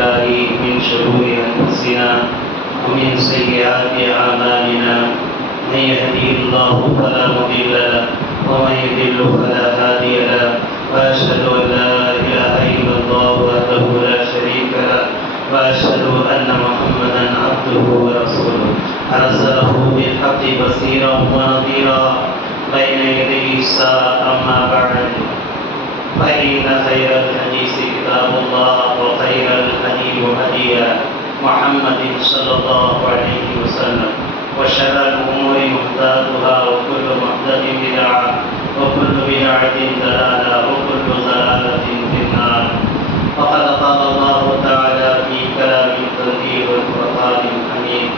بالله من شرور أنفسنا ومن سيئات أعمالنا من يهده الله فلا مضل له ومن يضلل فلا هادي له وأشهد أن لا إله إلا الله وحده لا شريك له وأشهد أن محمدا عبده ورسوله أرسله بالحق بصيرا ونذيرا بين يدي الساعة أما بعد فإن خير الحديث كتاب الله وخير الهدي هدي محمد صلى الله عليه وسلم وشر الأمور محدثاتها وكل محدث بدعة وكل بدعة ضلالة وكل ضلالة في النار فقد قال الله تعالى في كلام التنزيل والفرقان الحميد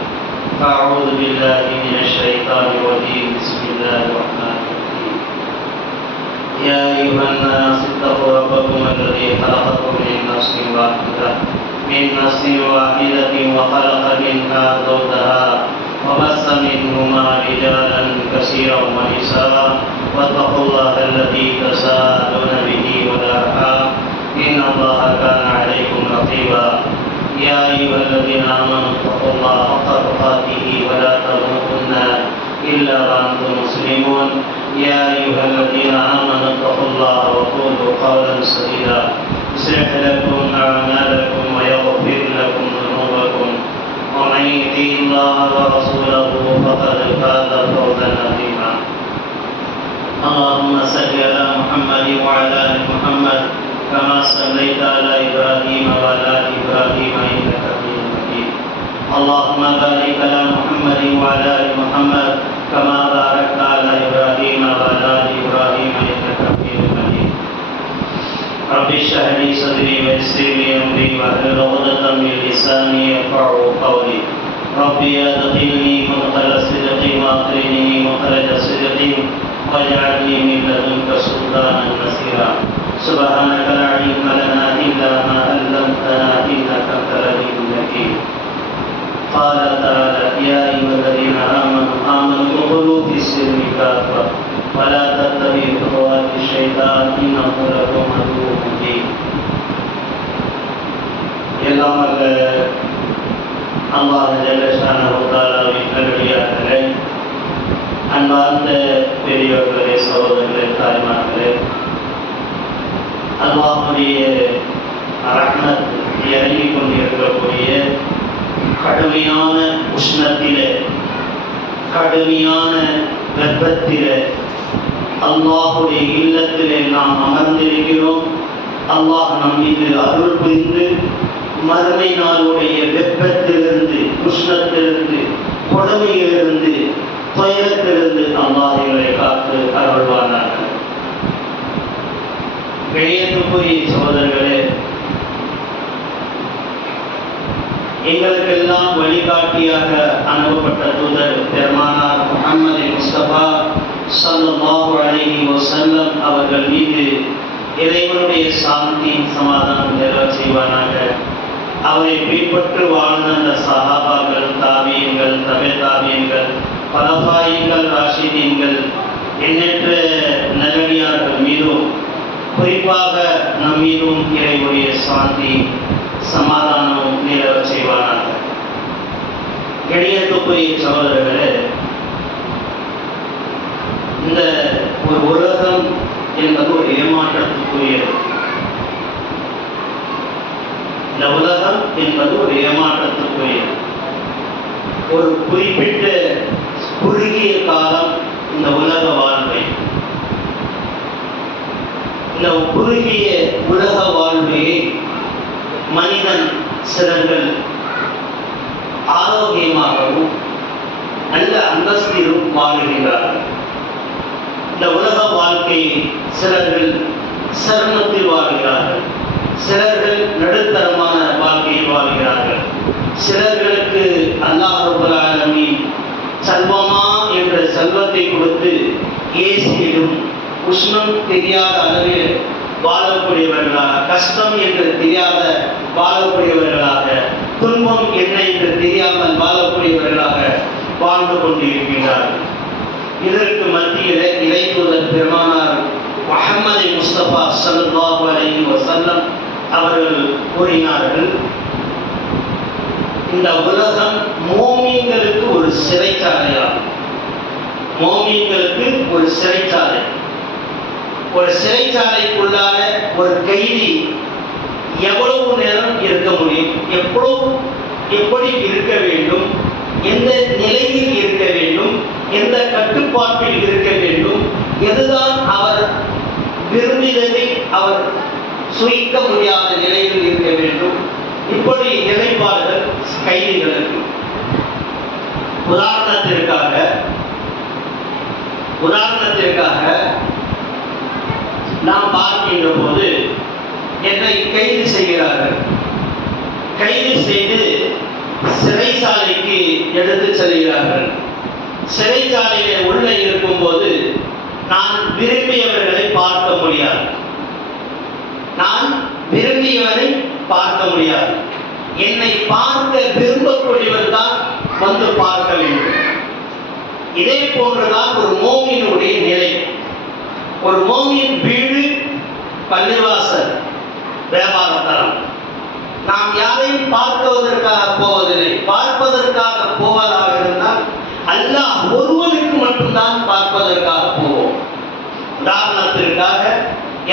فأعوذ بالله من الشيطان الرجيم بسم الله الرحمن الرحيم يا أيها الناس اتقوا ربكم الذي خلقكم من نفس واحدة وخلق منها زوجها وبث منهما رجالا كثيرا ونساء واتقوا الله الذي تساءلون به والأرحام إن الله كان عليكم رقيبا يا أيها الذين آمنوا اتقوا الله حق تقاته ولا تموتن إلا وأنتم مسلمون يا أيها الذين آمنوا اتقوا الله وقولوا قولا سديدا يصلح لكم أعمالكم ويغفر لكم ذنوبكم ومن يطع الله ورسوله فقد فاز فوزا عظيما اللهم صل على محمد وعلى آل محمد كما صليت على إبراهيم وعلى آل إبراهيم إنك حميد مجيد اللهم بارك على محمد وعلى آل محمد كما باركت على إبراهيم وعلى آل إبراهيم إنك حميد مجيد رب اشرح لي صدري ويسر لي أمري واحلل عقدة من لساني يفقهوا قولي ربي أدخلني مدخل صدق وأخرجني مخرج صدق واجعلني من لدنك سلطانا نصيرا سبحانك لا علم لنا إلا ما علمتنا إنك أنت العليم الحكيم قال تعالى يا أيها الذين آمنوا ادخلوا في السلم كافة ولا تتبعوا خطوات الشيطان إنه لكم عدو مبين எல்லாம் அல்ல அல்லாஹ் ஜல்ல ஷானஹு தஆலாவின் நல்லடியார்களே, அன்பார்ந்த பெரியோர்களே, சகோதரர்களே, தாய்மார்களே, அல்லாஹ்வுடைய ரஹ்மத் இறங்கிக் கொண்டிருக்கக்கூடிய கடுமையான உஷ்ணத்திலே, கடுமையான வெப்பத்திலே அல்லாஹ்வுடைய இல்லத்திலே நாம் அமர்ந்திருக்கிறோம். அல்லாஹ் நம் மீது அருள் புரிந்து மறுமை நாளுடைய வெப்பத்திலிருந்து, உஷ்ணத்திலிருந்து, கொடுமையிலிருந்து, துயரத்திலிருந்து அல்லாஹ் எங்களை காத்து அருள்வானாக. கண்ணியத்துக்குரிய சகோதரர்களே, எங்களுக்கெல்லாம் வழிகாட்டியாக அனுப்பப்பட்ட தூதர் பெருமானார் முஹம்மது முஸ்தபா ஸல்லல்லாஹு அலைஹி வஸல்லம் அவர்கள் மீது இறைவனுடைய சாந்தி சமாதானம் நிலவச் செய்வானாக. அவரை பின்பற்று வாழ்ந்த அந்த சஹாபாக்கள், தாபியீன்கள், தபே தாபியீன்கள், பலஃபாயின்கள், ராஷிதீன்கள், எண்ணற்ற நல்லடியார்கள் மீதும் குறிப்பாக நம் மீதும் இறைவனுடைய சாந்தி சமாதானம் நிலவச் செய்வானாக. கண்ணியத்துக்குரிய சகோதரர்களே, இந்த ஒரு உலகம் என்பது ஒரு ஏமாற்றத்துக்குரியது. இந்த உலகம் என்பது ஒரு ஏமாற்றத்துக்குரியது. ஒரு குறிப்பிட்ட குறுகிய காலம் இந்த உலக வாழ்வை, இந்த குறுகிய உலக வாழ்வையை மனிதன் சிலர்கள் ஆரோக்கியமாகவும் நல்ல அந்தஸ்திலும் வாழுகின்றார்கள். இந்த உலக வாழ்க்கையை சிலர்கள் சிரமத்தில் வாழ்கிறார்கள், சிலர்கள் நடுத்தரமான வாழ்க்கையில் வாழ்கிறார்கள். சிலர்களுக்கு அல்லாஹ் ரப்பல் ஆலமீன் செல்வமா என்ற செல்வத்தை கொடுத்து ஏசியிலும் உஷ்ணம் தெரியாத அளவில் வாழக்கூடியவர்களாக, கஷ்டம் என்று தெரியாத வாழக்கூடியவர்களாக, துன்பம் என்ன என்று தெரியாமல் வாழக்கூடியவர்களாக வாழ்ந்து கொண்டிருக்கிறார்கள். இதற்கு மத்தியிலே இறைத்தூதர் பெருமானார் முஹம்மது முஸ்தபா ஸல்லல்லாஹு அலைஹி வஸல்லம் அவர்கள் கூறினார்கள், இந்த உலகம் மோமீன்களுக்கு ஒரு சிறைச்சாலையாகும். மோமீன்களுக்கு ஒரு சிறைச்சாலை. ஒரு சிறைச்சாலைக்குள்ளார ஒரு கைதி எவ்வளவு நேரம் இருக்க முடியும், எப்படி இருக்க வேண்டும், எந்த நிலையில் இருக்க வேண்டும், எந்த கட்டுப்பாட்டில் இருக்க வேண்டும், எதுதான் அவர் விரும்பியதை அவர் சுயிக்க முடியாத நிலையில் இருக்க வேண்டும், இப்படி நிலைப்பாடுகள் கைதிகளுக்கு. உதாரணத்திற்காக நாம் பார்க்கின்ற போது என்னை கைது செய்கிறார்கள். கைது செய்து சிறைச்சாலைக்கு எடுத்து செல்கிறார்கள். சிறைச்சாலையிலே உள்ள இருக்கும்போது நான் விரும்பியவர்களை பார்க்க முடியாது. என்னை பார்க்க விரும்பக்கூடியவர் தான் வந்து பார்க்க வேண்டும். இதே போன்றுதான் ஒரு மோமினுடைய நிலை. ஒரு மோமின் வீடு, பள்ளிவாசல், வியாபாரத்தலம். நாம் யாரையும் பார்ப்பதற்காக போவதில்லை. பார்ப்பதற்காக போவதாக இருந்தால் அல்லாஹ் ஒருவனுக்கு மட்டும்தான் பார்ப்பதற்காக போவோம். உதாரணத்திற்காக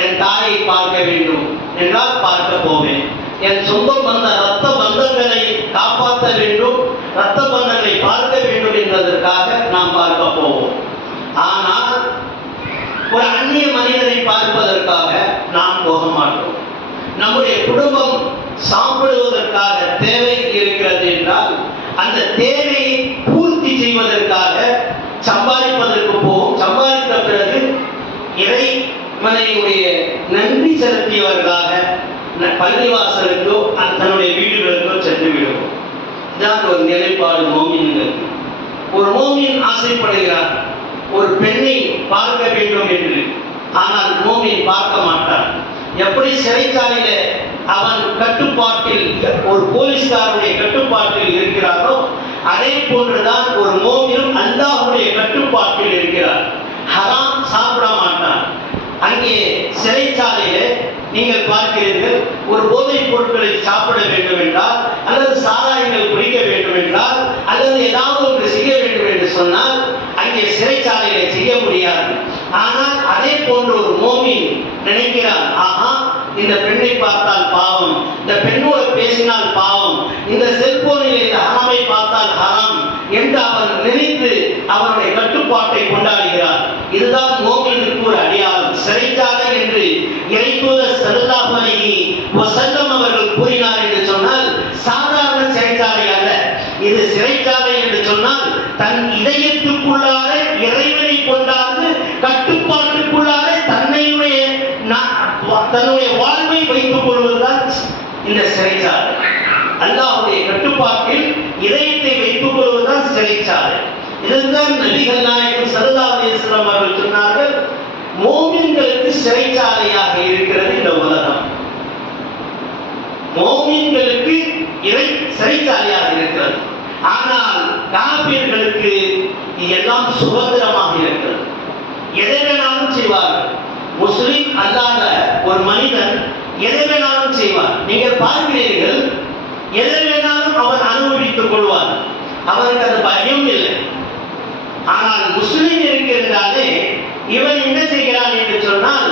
என் தாயை பார்க்க வேண்டும் என்றால் பார்க்க போவேன். என் சொந்த இரத்த பந்தங்களை காப்பாற்ற வேண்டும், இரத்த பந்தங்களை பார்க்க வேண்டும் என்பதற்காக நாம் பார்க்க போவோம். ஆனால் ஒரு அந்நிய மனிதனை பார்ப்பதற்காக நாம் போக மாட்டோம். நம்முடைய குடும்பம் சாப்பிடுவதற்காக தேவை இருக்கிறது என்றால் அந்த தேவையை பூர்த்தி செய்வதற்காக சம்பாதிப்பதற்கு போவோம். சம்பாதித்த பிறகு இறைவனுடைய நன்றி செலுத்தியவர்களாக பள்ளிவாசலுக்கோ தன்னுடைய வீடுகளுக்கோ சென்று விடுவோம். இதுதான் ஒரு நிலைப்பாடு மோமின்களுக்கு. ஒரு மோமின் ஆசைப்படுகிறார் ஒரு பெண்ணை பார்க்க வேண்டும் என்று. ஆனால் மோமின் பார்க்க மாட்டான். எப்படி சிறைச்சாலையில அவன் கட்டுப்பாட்டில், ஒரு போலீஸ்காரனுடைய கட்டுப்பாட்டில் இருக்கிறாரோ அதே போன்றுதான் ஒரு மோமினும் அல்லாஹ்வுடைய கட்டுப்பாட்டில் இருக்கிறார். ஹராம் சாப்பிட மாட்டான். அங்கே சிறைச்சாலையில நீங்கள் பார்க்கிறீர்கள், ஒரு போதைப் பொருட்களை சாப்பிட வேண்டும் என்றால், அல்லது சாராயங்கள் குடிக்க வேண்டும் என்றால், அல்லது ஏதாவது ஒன்று செய்ய வேண்டும் என்று சொன்னால் அங்கே சிறைச்சாலையில செய்ய முடியாது. ஆனால் அதே போன்ற ஒரு மோமின் நினைக்கிறான், ஆஹா இந்த பெண்ணை பார்த்தால் பாவம், இந்த பெண்ணோடு பேசினால் பாவம், இந்த செல்போனில் இந்த ஹராமை பார்த்தால் ஹராம் என்று அவன் நினைத்து அவனுடைய கட்டுப்பாட்டை கொண்டாடுகிறார். இதுதான் மோமினுக்கு ஒரு அடையாளம். சிறைச்சாலை என்று இறைத்தூதர் ஸல்லல்லாஹு அலைஹி வஸல்லம் அவர்கள் கூறினார் என்று சொன்னால் சாதாரண சிறைச்சாலை அல்ல. இது சிறைச்சாலை என்று சொன்னால் தன் இதயத்துக்குள்ளார இறைவனை கொண்டாந்து கட்டுப்பாட்டுக்குள்ளார தன்னுடைய வாழ்வை வைத்துக் கொள்வதுதான் இந்த சிறைச்சாலை. அல்லாஹ்வுடைய கட்டுப்பாட்டில் இதயத்தை வைத்துக் கொள்வதுதான் சிறைச்சாலை. இதுதான் நபிகள் நாயகம் ஸல்லல்லாஹு அலைஹி வஸல்லம் அவர்கள் சொன்னார்கள், மோமின்களுக்கு சிறைச்சாலையாக இருக்கிறது இந்த உலகம். மோமின்களுக்கு சிறைச்சாலையாக இருக்கிறது. ஆனால் காபிர்களுக்கு எல்லாம் சுதந்திரமாக இருக்கிறது. எதை வேணாலும் செய்வார்கள். முஸ்லிம் அல்லாத ஒரு மனிதன் எதை வேணாலும் செய்வார். நீங்கள் பார்க்கிறீர்கள், எதை வேணாலும் அவன் அனுபவித்துக் கொள்வார். அவனுக்கு அது பயம் இல்லை. ஆனால் முஸ்லிம் இருக்கிறதாலே இவன் என்ன செய்கிறான் என்று சொன்னால்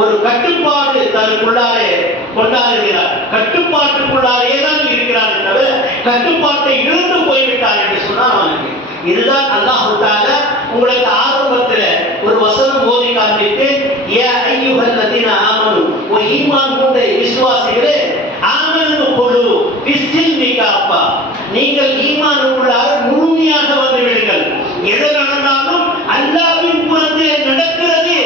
ஒரு கட்டுப்பாடு தனக்குள்ளாரே கொண்டாடுகிறார். கட்டுப்பாட்டுக்குள்ளாரே தான் இருக்கிறார் தவிர கட்டுப்பாட்டை இழந்து போய்விட்டார் என்று சொன்னால் அவனுக்கு. இதுதான் அல்லாஹ் தஆலா உங்களுக்கு ஆரம்பத்தில் ஒரு வசனம் ஓதி காண்பித்து, யா அய்யுஹல்லதீன ஆமனு, ஓ ஈமான் கொண்ட விசுவாசிகளே, ஆமனு குலு ஃபிஸ்ஸில்மி காஃபா, நீங்கள் ஈமானுக்குள்ளார முழுமையாக வந்து விடுங்கள். எது நடந்தாலும் அல்லாஹ்வின் புறத்திலே நடக்கிறது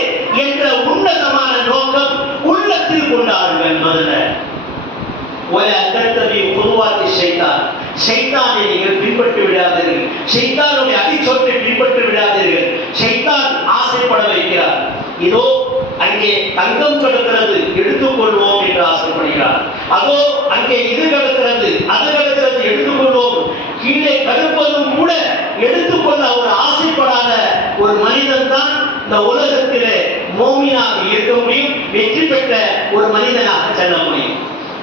என்ற உன்னதமான நோக்கம் உள்ளத்தில் கொண்டாடுங்கள். முதல்ல ولا تتبعوا خطوات الشيطان, ஷைத்தானை நீங்கள் பின்பற்றி விடாதீர்கள். ஷைத்தானுடைய அடிச்சொற்றை பின்பற்றி விடாதீர்கள். ஷைத்தான் ஆசைப்பட வைக்கிறார். இதோ அங்கே தங்கம் கிடக்கிறது, எடுத்துக்கொள்வோம் என்று ஆசைப்படுகிறார். அதோ அங்கே இது கிடக்கிறது, அது கிடக்கிறது, எடுத்துக்கொள்வோம். கீழே கிடப்பதும் கூட எடுத்துக்கொள்ள அவர் ஆசைப்படாத ஒரு மனிதன் தான் இந்த உலகத்திலே மோமினாக இருக்க முடியும், வெற்றி பெற்ற ஒரு மனிதனாக செல்ல முடியும்.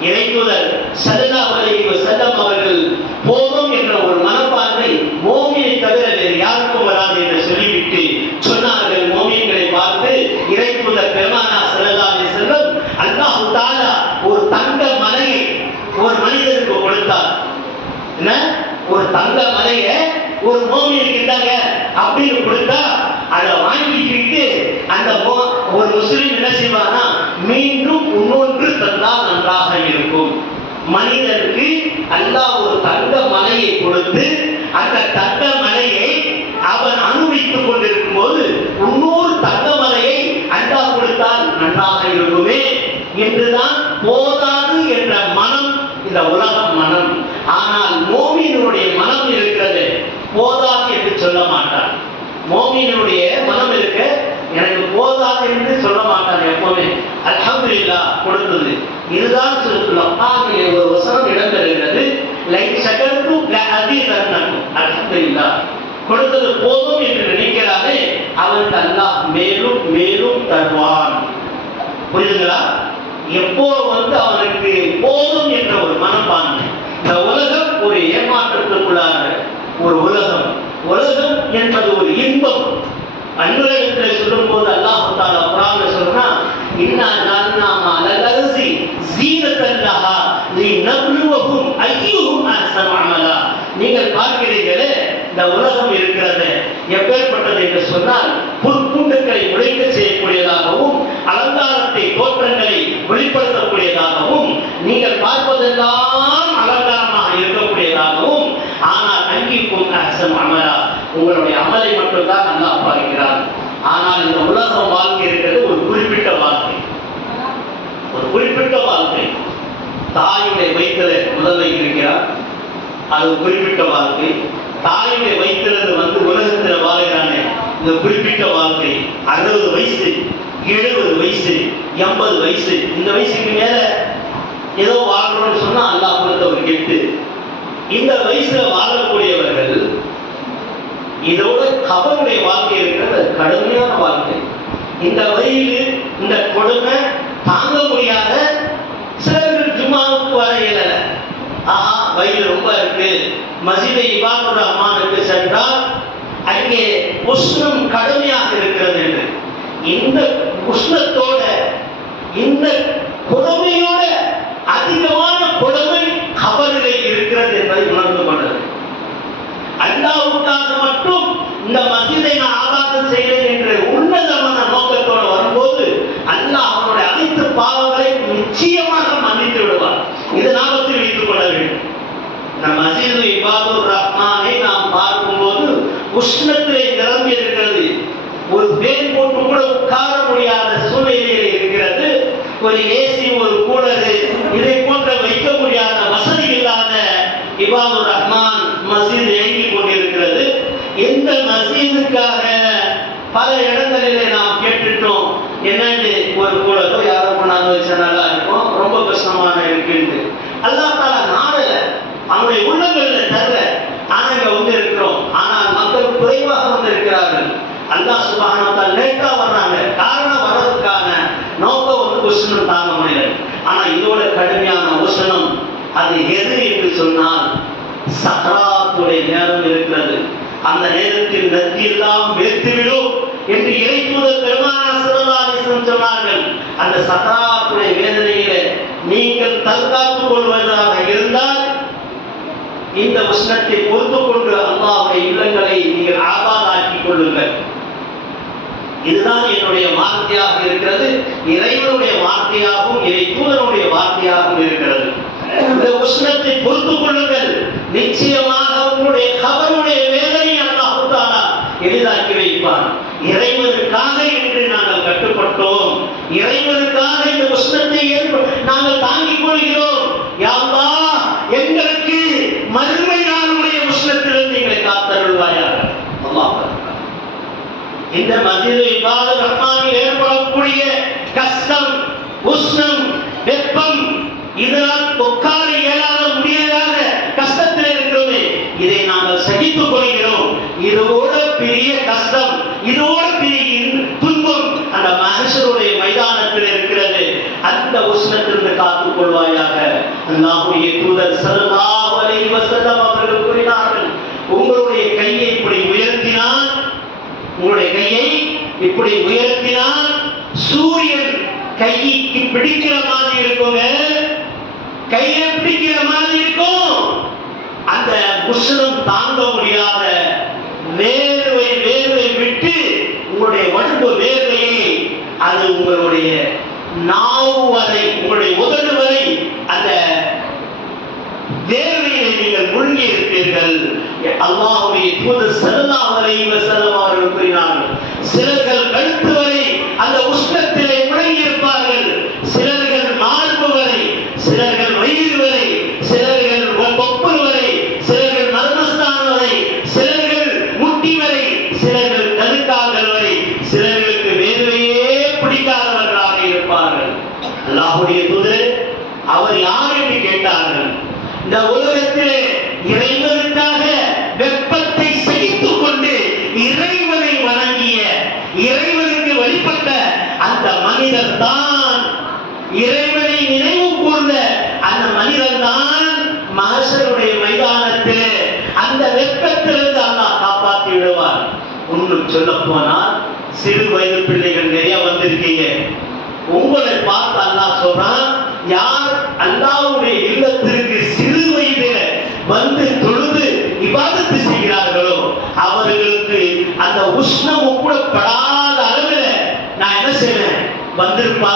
இறைத்தூதர் ஸல்லல்லாஹு அலைஹி வஸல்லம் அவர்கள் அல்லாஹ் தஆலா ஒரு தங்க மலையை ஒரு மனிதனுக்கு கொடுத்தார். என்ன, ஒரு தங்க மலையை ஒரு மோமினுக்கு இருந்தாங்க அப்படின்னு கொடுத்தா அதை வாங்கிக்கிட்டு அந்த ஒரு முஸ்லிம் என்ன செய்வானா, மீண்டும் இன்னொன்று தந்தால் நன்றாக இருக்கும். மனிதனுக்கு அல்லாஹ் ஒரு தங்க மலையை கொடுத்து அந்த தங்க மலையை அவன் அனுபவித்துக் கொண்டிருக்கும் போது இன்னொரு தங்க மலையை அல்லாஹ் கொடுத்தால் நன்றாக இருக்குமே என்றுதான் போதாது என்ற மனம் இந்த உலக மனம். ஆனால் மோமினுடைய மனம் இருக்கிறது, போதாது என்று சொல்ல மாட்டார். மோமினுடைய மனம் இருக்க எனக்கு போதாது என்று சொல்ல மாட்டார் எப்பவுமே. அல்ஹம்துலில்லாஹ் கொடுத்தது. இதுதான் குர்ஆனிலே ஒரு வசனம் இடம்பெறுகிறது, லை ஷகர்து லஅஸீதன்னக்கும். அல்ஹம்துலில்லாஹ் கொடுத்தது போதும் என்று நினைக்கிறானே அவனுக்கு அல்லாஹ் மேலும் மேலும் தருவான். புரியுதுங்களா? எப்போ அவனுக்கு போதும் என்ற ஒரு மனப்பான்மை. இந்த உலகம் ஒரு ஏமாற்றத்திற்குள்ளான ஒரு உலகம். உலகம் என்பது ஒரு இன்பம். அன்றைய சொல்லும் போது அல்லாஹ் தஆலா குர்ஆன்ல சொல்றான், இன்னா ஜஅல்னா அலல் அர்ஸி ஸீனத்தன் லஹா லினப்லுவஹும் அய்யுஹும் அஹ்ஸனு அமலா. நீங்கள் பார்க்கிறீர்களே இந்த உலகம் இருக்கிறது எப்பேற்பட்டது என்று சொன்னால், புற்பூண்டுகளை முளைக்க செய்யக்கூடியதாகவும் அலங்காரத்தை தோற்றங்களை வெளிப்படுத்தக்கூடியதாகவும் நீங்கள் பார்ப்பதெல்லாம் அலங்காரமாக இருக்கக்கூடியதாகவும், ஆனால் அங்கிக்கும் அஹ்ஸனு அமலா உங்களுடைய அமலை மட்டும்தான் அல்லாஹ் பார்க்கிறார். ஆனால் இந்த உலகம் வாழ்க்கை இருக்கிறது ஒரு குறிப்பிட்ட வாழ்க்கை, ஒரு குறிப்பிட்ட வாழ்க்கை. தாயுடைய வயிற்றில முதல்ல இருக்கிறார், அது குறிப்பிட்ட வாழ்க்கை. தாயுடைய வயிற்றிலிருந்து உலகத்தில் வாழ்கிறானே இந்த குறிப்பிட்ட வாழ்க்கை. 60 வயசு, 70 வயசு, 80 வயசு, இந்த வயசுக்கு மேல ஏதோ வாழ்றோம்னு சொன்னா அல்லாஹ் கொடுத்த ஒரு கெட்டு. இந்த வயசுல வாழக்கூடியவர்கள் இதோட கபருடைய வாழ்க்கை இருக்கிறது, கடுமையான வாழ்க்கை. இந்த வயலு, இந்த கொடுமை தாங்க முடியாத சிலர்கள் ஜும்மாவுக்கு வர இயலல. ஆஹா வயல் ரொம்ப இருக்கு, மஸ்ஜிதை இபாதுர் ரஹ்மானுக்கு சென்றால் அங்கே உஷ்ணம் கடுமையாக இருக்கிறது என்று. இந்த உஷ்ணத்தோட இந்த கொடுமையோட அதிகமான கொடுமை கபரிலே இருக்கிறது என்பதை உணர்ந்து கொண்டது. அல்லாஹ்வுக்காக மட்டும் இந்த மஸ்ஜிதை நான் ஆபாதம் செய்கிறேன் என்ற உன்னதமான நோக்கத்தோடு வரும்போது அல்லாஹ் அவனுடைய அனைத்து பாவங்களை நிச்சயமாக மன்னித்து விடுவார். இது ஞாபகத்தில் வைத்துக் கொள்ள வேண்டும். இந்த மஸ்ஜிது இபாதுர் ரஹ்மானை நாம் பார்க்கும்போது உஷ்ணத்திலே நிரம்பி இருக்கிறது. ஒரு பேன் போட்டு கூட உட்கார முடியாத சூழ்நிலையில் இருக்கிறது. ஒரு ஏசி, ஒரு கூலரு, இதை போன்ற வைக்க முடியாத வசதி இல்லாத இபாதுர் ரஹ்மான் மஸ்ஜித் இயங்கிக் கொண்டிருக்கிறது. இந்த மஸ்ஜிதுக்காக பல இடங்களிலே நாம் கேட்டுட்டோம், என்னன்னு ஒரு கூலரோ யாரோ கொண்டாந்து வச்சா நல்லா இருக்கும், ரொம்ப கஷ்டமான இருக்குன்னு. அல்லாஹ் தஆலா நாடல, அவனுடைய உள்ளங்கள்ல தரல. ஆனா இங்க இருக்கிறோம், ஆனால் மக்கள் குறைவாக இருக்கிறார்கள். அல்லாஹ் சுப்ஹானஹு வ தஆலா லேட்டா வர்றாங்க. காரணம் வர்றதுக்கான நோக்கம் உஷ்ணம் தாங்க முடியல. ஆனா இதோட கடுமையான உஷ்ணம் அது எது என்று சொன்னால் சக்ராத்துடைய நேரம் இருக்கிறது. அந்த நேரத்தில் நெத்தியெல்லாம் வேர்த்துவிடும் என்று இறைத்தூதர் பெருமானார் ஸல்லல்லாஹு அலைஹி வஸல்லம் சொன்னார்கள். அந்த சக்ராத்துடைய வேதனையிலே நீங்கள் தற்காத்துக் கொள்வதாக இருந்தால் இந்த உஷ்ணத்தை பொறுத்துக் கொண்டு அல்லாஹ்வுடைய இல்லங்களை நீங்கள் ஆபாதாக்கிக் கொள்ளுங்கள். இதுதான் என்னுடைய வார்த்தையாக இருக்கிறது, இறைவனுடைய வார்த்தையாகவும் இறை தூதருடைய வார்த்தையாகவும் இருக்கிறது. இந்த உஷ்ணத்தை பொறுத்துக் கொள்ளுங்கள், நிச்சயமாக உங்களுடைய கபருடைய வேதனை அல்லாஹ் தஆலா எளிதாக்கி வைப்பான். இறைவனுக்காக என்று நாங்கள் கட்டுப்பட்டோம், இறைவனுக்காக இந்த உஷ்ணத்தை நாங்கள் தாங்கிக் கொள்கிறோம். யா அல்லாஹ் எங்களுக்கு மறுமை நாளுடைய உஷ்ணத்திலிருந்து எங்களை காத்தருள்வாயாக. அல்லாஹ் இந்த மஸ்ஜிது இபாதுர் ரஹ்மானில் ஏற்படக்கூடிய கஷ்டம், உஷ்ணம், வெப்பம், இதனால் உட்கார இயலாத முடியாத கஷ்டத்தில் இருக்கிறோமே, இதை நாங்கள் சகித்துக் கொள்கிறோம். இதோட பெரிய கஷ்டம், இதோட பெரிய துன்பம் அந்த மஹ்ஷருடைய மைதானத்தில் இருக்கிறது. அந்த உஷ்ணத்திலிருந்து காத்துக் கொள்வாயாக. அல்லாஹ்வுடைய தூதர் ஸல்லல்லாஹு அலைஹி வஸல்லம் அவர்கள் கூறினார்கள், உங்களுடைய கையை இப்படி உயர்த்தினால், உங்களுடைய கையை இப்படி உயர்த்தினால் சூரியன் கைக்கு பிடிக்கிற மாதிரி இருக்குங்க, கையை பிடிக்கிற மாதிரி இருக்கும். அந்த உஷ்ணம் தாங்க முடியாத வேர்வை விட்டு உங்களுடைய உடம்பு வேர்வையை அது உங்களுடைய நாவு வரை, உங்களுடைய உதடு வரை அந்த வேர்வையை நீங்கள் மூழ்கி இருப்பீர்கள். அல்லாஹ்வுடைய தூதர் ஸல்லல்லாஹு அலைஹி வஸல்லம் அவர்கள் கூறினார்கள், சிலர்கள் கழுத்து வரை அந்த உஷ்ணத்திலே முழுகி இருப்பார்கள், சிலர்கள் மார்பு வரை, சிலர்கள் வயிறு வரை, சிலர்கள் கொப்பு வரை, சிலர்கள் மர்மஸ்தானம் வரை, சிலர்கள் முட்டி வரை, சிலர்கள் கணுக்கால்கள் வரை, சிலர்களுக்கு வேர்வையே பிடிக்காதவர்களாக இருப்பார்கள். அல்லாஹ்வுடைய தூதர் அவர் யார் என்று கேட்டார்கள். இந்த உலகத்திலே இறைவனுக்காக வெப்பத்தை சகித்துக் கொண்டு இறைவனை வணங்கிய, இறைவனுக்கு வழிபட்ட அந்த மனிதர் தான், இறைவனை நினைவு கூர்ந்த அந்த மனிதர் தான் மஹ்ஷருடைய மைதானத்திலே அந்த வெப்பத்திலிருந்து அல்லாஹ் காப்பாற்றி விடுவார். இன்னும் சொல்ல போனால் சிறு வயது பிள்ளைகள் நிறைய வந்திருக்கீங்க. உங்களை பார்த்து அல்லாஹ் சொல்றான், யார் அல்லாஹ்வுடைய இல்லத்திற்கு சிறு வயதில் வந்து தொழுது இபாதத்து செய்கிறார்களோ அவர்களுக்கு அந்த உஷ்ணமும் கூட படாத அளவில் நான் என்ன செய்வேன், வந்திருப்பா.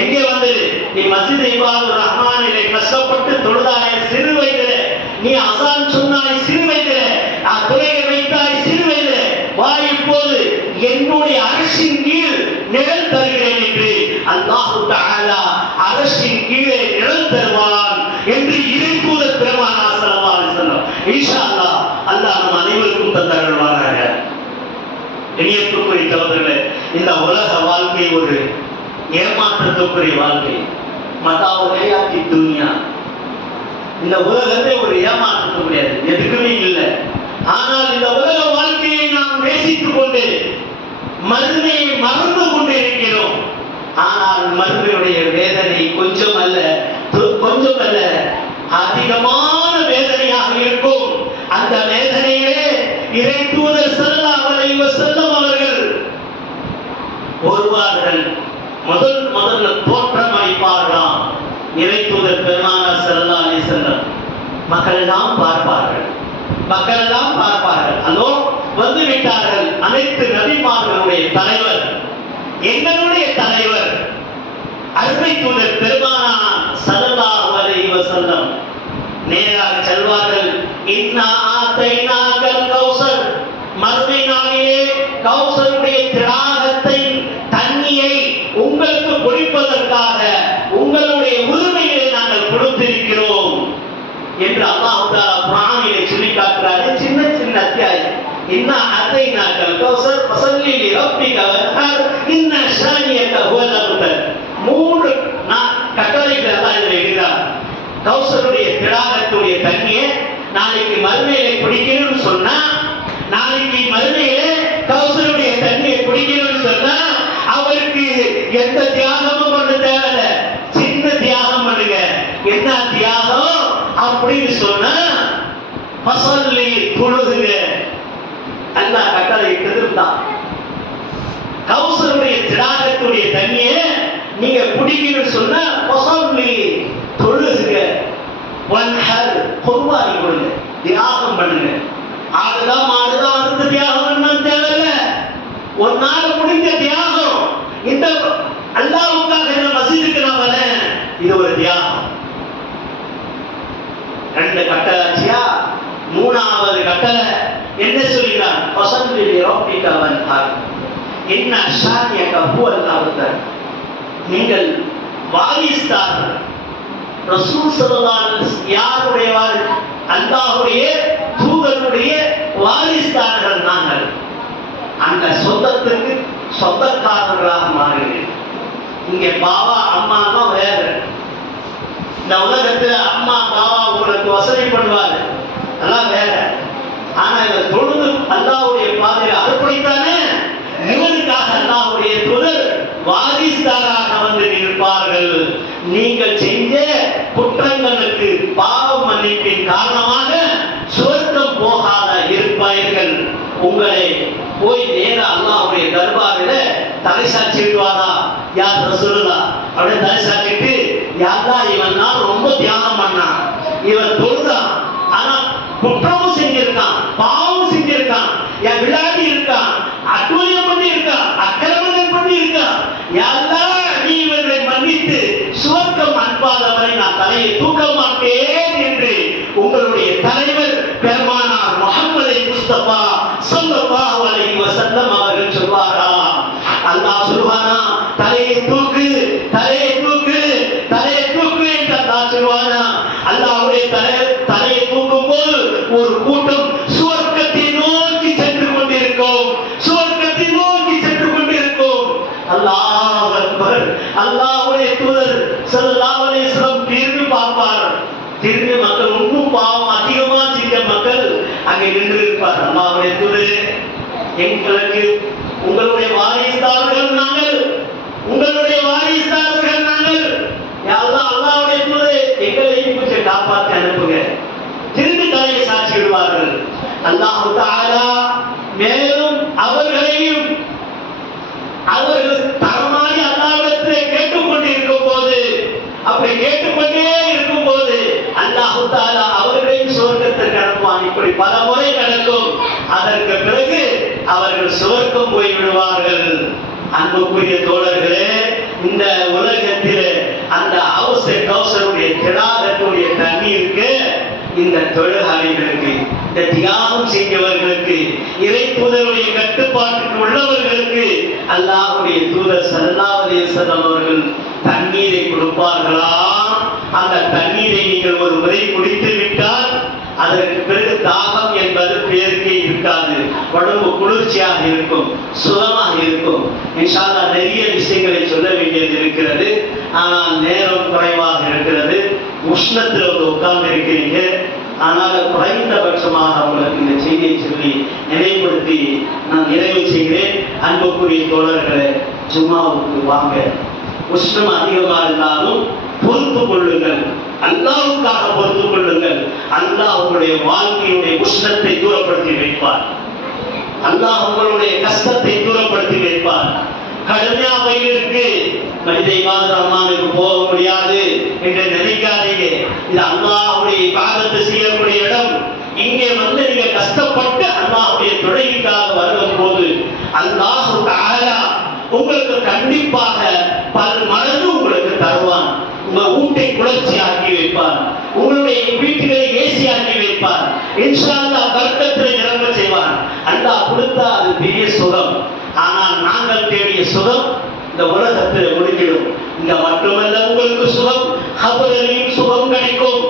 எங்கே வந்து நீ மஸ்ஜித் இபாதுர் ரஹ்மானிலே கஷ்டப்பட்டு தொழுதாய சிறு வயதில், நீ அசான் சொன்னாய் சிறு வயதில், துறையை வைத்தாய் சிறு வயதில், வா இப்போது என்னுடைய அரசின் கீழ் நிழல் தருகிறேன் என்று அல்லாஹ் தஆலா அரசின் கீழே நிழல் தருவான் என்று இறைத்தூதர் பெருமானார் ஸல்லல்லாஹு அலைஹி வஸல்லம் இன்ஷா அல்லாஹ் அல்லாஹ் நம் அனைவருக்கும் தந்தருள்வானாக. இணையத்துக்குரியவர்களே, இந்த உலக வாழ்க்கை ஒரு ஏமாற்றத்துக்குரிய வாழ்க்கை. மதாவுடைய துன்யா, இந்த உலகத்தை ஒரு ஏமாற்றத்துக்குரியது எதுக்குமே இல்லை. ஆனால் இந்த உலக வாழ்க்கையை நாம் நேசித்துக் கொண்டு மறுமையை மறந்து கொண்டு இருக்கிறோம். ஆனால் மறுமையுடைய வேதனை கொஞ்சம் அல்ல அதிகமான வேதனையாக இருக்கும். அந்த வேதனையிலே இறை தூதர் ஸல்லல்லாஹு அலைஹி வஸல்லம் அவர்கள் ஒருவார்கள் முதல்ல தோற்றம் அளிப்பார்களாம். இறை தூதர் பெருமானார் ஸல்லல்லாஹு அலைஹி வஸல்லம் மக்கள் எல்லாம் பார்ப்பார்கள். அதோ வந்து விட்டார்கள் அனைத்து நபிமார்களுடைய தலைவர், எங்களுடைய தலைவர் அருமை தூதர் பெருமானார் ஸல்லல்லாஹு அலைஹி வஸல்லம் நேராக செல்வார்கள். இன்னா ஆதைனாகல் கௌசர், மறுமை நாளிலே கௌசருடைய திராகத்தை தண்ணியை உங்களுக்கு குடிப்பதற்காக உங்களுடைய உரிமையை நாங்கள் கொடுத்திருக்கிறோம் என்று அல்லாஹ் தஆலா குர்ஆனிலே சொல்லி காட்டுறாரு. சின்ன அத்தியாயம். இன்னா ஆதைனாகல் கௌசர் ஃபஸல்லி லிரப்பிக வன்ஹர் இன்ன ஷானியக ஹுவல் அப்தர். மூன்று கட்டளைகள் அல்லாஹ் இதில் எழுதுகிறார். கௌசருடைய திராகத்துடைய தண்ணியை நாளைக்கு மறுமையிலே குடிக்கணும்னு சொன்னா, நாளைக்கு மறுமையிலே கௌசருடைய தண்ணியை குடிக்கணும்னு சொன்னா அவருக்கு எந்த தியாகமும் பண்ண தேவையில்லை. சின்ன தியாகம் பண்ணுங்க. என்ன தியாகம் அப்படின்னு சொன்னா, ஃபஸல்லி தொழுதுங்க. அல்லாஹ் கட்டளை இட்டதுதான். கௌசருடைய திராகத்துடைய தண்ணியை நீங்க குடிக்கணும்னு சொன்னா ஃபஸல்லி தொழுதுங்க. வன்ஹர் குர்பானி கொடுங்க, தியாகம் பண்ணுங்க. ஆடுதான் மாடுதான் அறுத்து தியாகம் பண்ணணும் தேவையில்லை. ஒரு நாள் முடிஞ்ச தியாகம். இந்த அல்லாஹ்வுக்காக என்ன மஸ்ஜிதுக்கு நான் வரேன், இது ஒரு தியாகம். ரெண்டு கட்டளைச்சியா, மூணாவது கட்டளை என்ன சொல்கிறார்? ஃபஸல்லி லிரப்பிக வன்ஹர் இன்ன ஷானியக ஹுவல் அப்தர். நீங்கள் வாரிசுதாரர்கள். ரசூல் ஸல்லல்லாஹு அலைஹி வஸல்லம் யாருடைய வாரிசு? அல்லாஹ்வுடைய தூதருடைய வாரிசுதாரர்கள் நாங்கள். அந்த சொந்தத்துக்கு சொந்தக்காரர்களாக மாறுகிறேன். இங்கே பாவா அம்மா தான் வேற. இந்த உலகத்துல அம்மா பாவா உங்களுக்கு வசதி பண்ணுவாரு, அதெல்லாம் வேற. ஆனா இதை தொழுது அல்லாஹ்வுடைய பாதையில் அர்ப்பணித்தானே, இவனுக்காக அல்லாஹ்வுடைய தூதர் வாரிசுதாராக வந்து நிற்பார்கள். நீங்கள் செஞ்ச குற்றங்களுக்கு பாவ மன்னிப்பின் காரணமாக சுவர்க்கம் போகாத இருப்பார்கள். உங்களை போய் நேர அல்லாஹ்வுடைய தர்பாரில் தலை சாட்சிடுவாரா யார் ரசூலுல்லாஹ் அப்படியே தலை சாட்சிட்டு யாரா இவன் தான் ரொம்ப தியாகம் பண்ணான், இவன் தொழுதான், ஆனா குற்றமும் செஞ்சிருக்கான், பாவம் செஞ்சிருக்கான், என் விளையாடி இருக்கான், அட்டூழியம் பண்ணி இருக்கான், அக்கிரமங்கள் பண்ணி இருக்கான், யாரா நீ இவர்களை மன்னித்து சுவர்க்கம் அன்பாதவரை நான் தலையை தூக்க மாட்டேன் என்று உங்களுடைய தலைவர் பெருமானார் முஹம்மது முஸ்தபா ஸல்லல்லாஹு அலைஹி வஸல்லம் அவர்கள் சொல்வாரா? அல்லாஹ் சொல்வானா, தலையை தூக்கு, தலையை தூக்கு, தலையை தூக்கு என்று அல்லாஹ் சொல்வானா? அல்லாஹ்வுடைய தலையை தூக்கும் போது ஒரு கூட்டம் சுவர்க்கத்தை நோக்கி சென்று கொண்டிருக்கும், சுவர்க்கத்தை நோக்கி சென்று கொண்டிருக்கும். அல்லாஹ் அக்பர். அல்லாஹ்வுடைய தூதர் ஸல்லல்லாஹு அலைஹி வஸல்லம் திரும்பி பார்ப்பார். திரும்பி மக்கள் இன்னும் பாவம் அதிகமா செஞ்ச மக்கள் அங்கே நின்று இருப்பார். அல்லாஹ்வுடைய தூதரே, எங்களுக்கு உங்களுடைய வாரிசுதாரர்கள் நாங்கள், உங்களுடைய வாரிசுதாரர்கள் நாங்கள், அல்லாஹ்வுடைய தூதரே எங்களையும் கொஞ்சம் காப்பாற்றி அனுப்புங்க. திரும்பி தலையை சாட்சி விடுவார்கள். அல்லாஹ் தஆலா மேலும் அவர்களையும் அவர்கள் தரமாறி அல்லாஹ்விடத்திலே கேட்டுக்கொண்டிருக்கும் போது, அப்படி கேட்டுக்கொண்டே இருக்கும் போது அல்லாஹ் தஆலா அவர்களையும் சுவர்க்கத்திற்கு அனுப்புவான். இப்படி பல முறை நடக்கும். அதற்கு பிறகு அவர்கள் சுவர்க்கம் போய் விடுவார்கள். அன்புக்குரிய தோழர்களே, இந்த உலகத்திலே அந்த கௌசருடைய திராகத்துடைய தண்ணீருக்கு, இந்த தொழுகைகளுக்கு, இந்த தியாகம் செய்தவர்களுக்கு, இறை தூதருடைய கட்டுப்பாட்டுக்கு உள்ளவர்களுக்கு அல்லாஹ்வுடைய தூதர் ஸல்லல்லாஹு அலைஹி வஸல்லம் அவர்கள் தண்ணீரை கொடுப்பார்களா? அந்த தண்ணீரை நீங்கள் ஒரு முறை குடித்து விட்டால் அதற்கு பிறகு தாகம் என்பது பேருக்கே இருக்காது. உடம்பு குளிர்ச்சியாக இருக்கும், சுகமாக இருக்கும். இன்ஷா அல்லாஹ் நிறைய விஷயங்களை சொல்ல வேண்டியது இருக்கிறது, ஆனால் நேரம் குறைவாக இருக்கிறது. உஷ்ணத்தில் உட்கார்ந்து இருக்கிறீங்க, ஆனால் குறைந்தபட்சமாக அவங்களுக்கு இந்த செய்தியை சொல்லி நினைவுபடுத்தி நான் நிறைவு செய்கிறேன். அன்புக்குரிய தோழர்களே, ஜும்மாவுக்கு வாங்க. உஷ்ணம் அதிகமாக இருந்தாலும் பொறுத்து கொள்ளுங்கள், அல்லாஹ்வுக்காக பொறுத்து கொள்ளுங்கள். அல்லாஹ் உங்களுடைய வாழ்க்கையுடைய உஷ்ணத்தை தூரப்படுத்தி வைப்பார். அல்லாஹ் உங்களுடைய கஷ்டத்தை தூரப்படுத்தி வைப்பார். கடுமையா வெயில் இருக்கு, மனிதை மாதிரி அம்மாவுக்கு போக முடியாது என்று நினைக்காதீங்க. இது அல்லாஹ்வுடைய இபாதத்தை செய்யக்கூடிய இடம். இங்கே வந்து நீங்க கஷ்டப்பட்டு அல்லாஹ்வுடைய தொழுகைக்காக வருகும் போது அல்லாஹ் தஆலா உங்களுக்கு கண்டிப்பாக பல மடங்கு உங்களுக்கு தருவான். உங்க வீட்டை குளிர்ச்சியாக்கி வைப்பார், உங்களுடைய வீட்டுகளை ஏசியாக்கி வைப்பார். இன்ஷா அல்லாஹ் பரக்கத்தை நிரம்ப செய்வார். அல்லாஹ் கொடுத்தா அது பெரிய சுகம். ஆனால் நாங்கள் தேடிய சுகம் இந்த உலகத்தில் முடிஞ்சிடும். இங்க மட்டுமல்ல, உங்களுக்கு சுகம் கபரிலும் சுகம் கிடைக்கும்.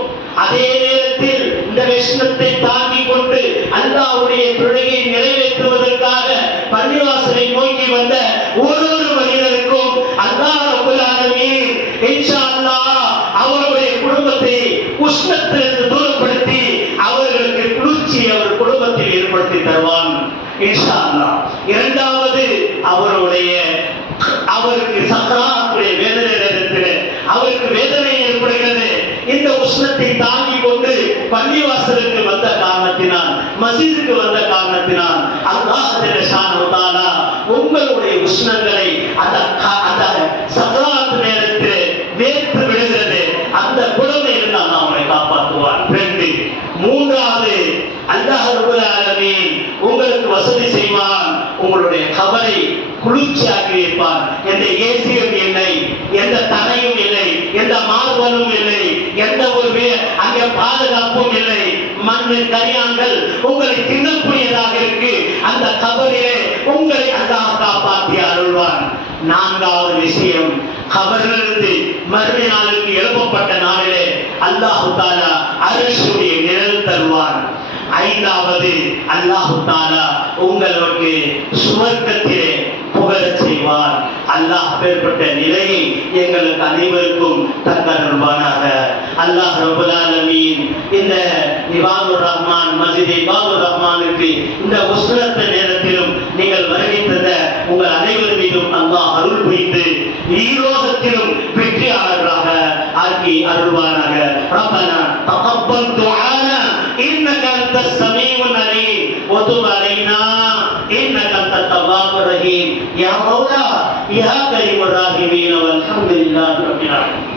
அதே நேரத்தில் இந்த விஷயத்தை தாங்கி கொண்டு அல்லாஹ்வுடைய தொழுகையை நிறைவேற்றுவதற்காக பள்ளிவாசலை நோக்கி வந்த ஒரு மனிதனுக்கும் அல்லாஹ் ரப்பல் ஆலமீன் இன்ஷா அல்லாஹ் அவருடைய குடும்பத்தை உஷ்ணத்திலிருந்து தூரப்படுத்தி அவர்களுக்கு குளிர்ச்சி அவர் குடும்பத்தில் ஏற்படுத்தி தருவான் இன்ஷா அல்லாஹ். இரண்டாவது, அவருக்கு சக்கராத்துடைய வேதனை நேரத்தில் அவருக்கு வேதனை ஏற்படுகிறது. இந்த உஷ்ணத்தை தாங்கி கொண்டு பள்ளிவாசலுக்கு வந்த காரணத்தினால், மஸ்ஜிதுக்கு வந்த காரணத்தினால் அல்லாஹ் ஜல்லஷானஹு தஆலா உங்களுடைய உஷ்ணங்களை அந்த சக்கராத் நேரத்தில் வேர்த்து விடுகிறது. அந்த குழந்தையிலிருந்து அல்லாஹ் அவரை காப்பாற்றுவார். ரெண்டு. மூன்றாவது, அல்லாஹ் ரப்பல் ஆலமீன் உங்களுக்கு வசதி செய்வான், உங்களுடைய கபரை குளிர்ச்சியாக்கி வைப்பார். எந்த ஏசியும் இல்லை, எந்த தரையும் இல்லை, எந்த மார்பலும் இல்லை, எந்த ஒரு அங்கே பாதுகாப்பும் இல்லை. மண்ணு கரியான்கள் உங்களை தின்னக்கூடியதாக இருக்கு. அந்த கபரிலே உங்களை அல்லாஹ் காப்பாற்றி அருள்வான். நான்காவது விஷயம், கபரிலிருந்து மறுமை நாளுக்கு எழுப்பப்பட்ட நாளிலே அல்லாஹ் தஆலா அர்ஷுடைய நிழல் தருவான். ஐந்தாவது, அல்லாஹ் தஆலா உங்களுக்கு சுவர்க்கத்திலே புகழச் செய்வார். அல்லாஹ் பேர்பட்ட நிலையை எங்களுக்கு அனைவருக்கும் தந்தருள்வானாக. அல்லாஹ் ரப்பல் ஆலமீன் இந்த இபாதுர் ரஹ்மான் மஸ்ஜித் இபாதுர் ரஹ்மானுக்கு இந்த உஸ்னத்த நேரத்திலும் நீங்கள் வருகை தந்த உங்கள் அனைவர் மீதும் அல்லாஹ் அருள் புரிந்து ஈரோகத்திலும் வெற்றியாளர்களாக ஆக்கி அருள்வானாக. ரப்பனா தகப்பல் துஆனா இன்னக அன்தஸ் ஸமீஉல் அலீம் வ துப் அலைனா இன்னக தவ்வாபுர் ரஹீம் யா மௌலா யா கரீமுர் ராஹிமீன் வல்ஹம்துலில்லாஹி ரப்பில் ஆலமீன்.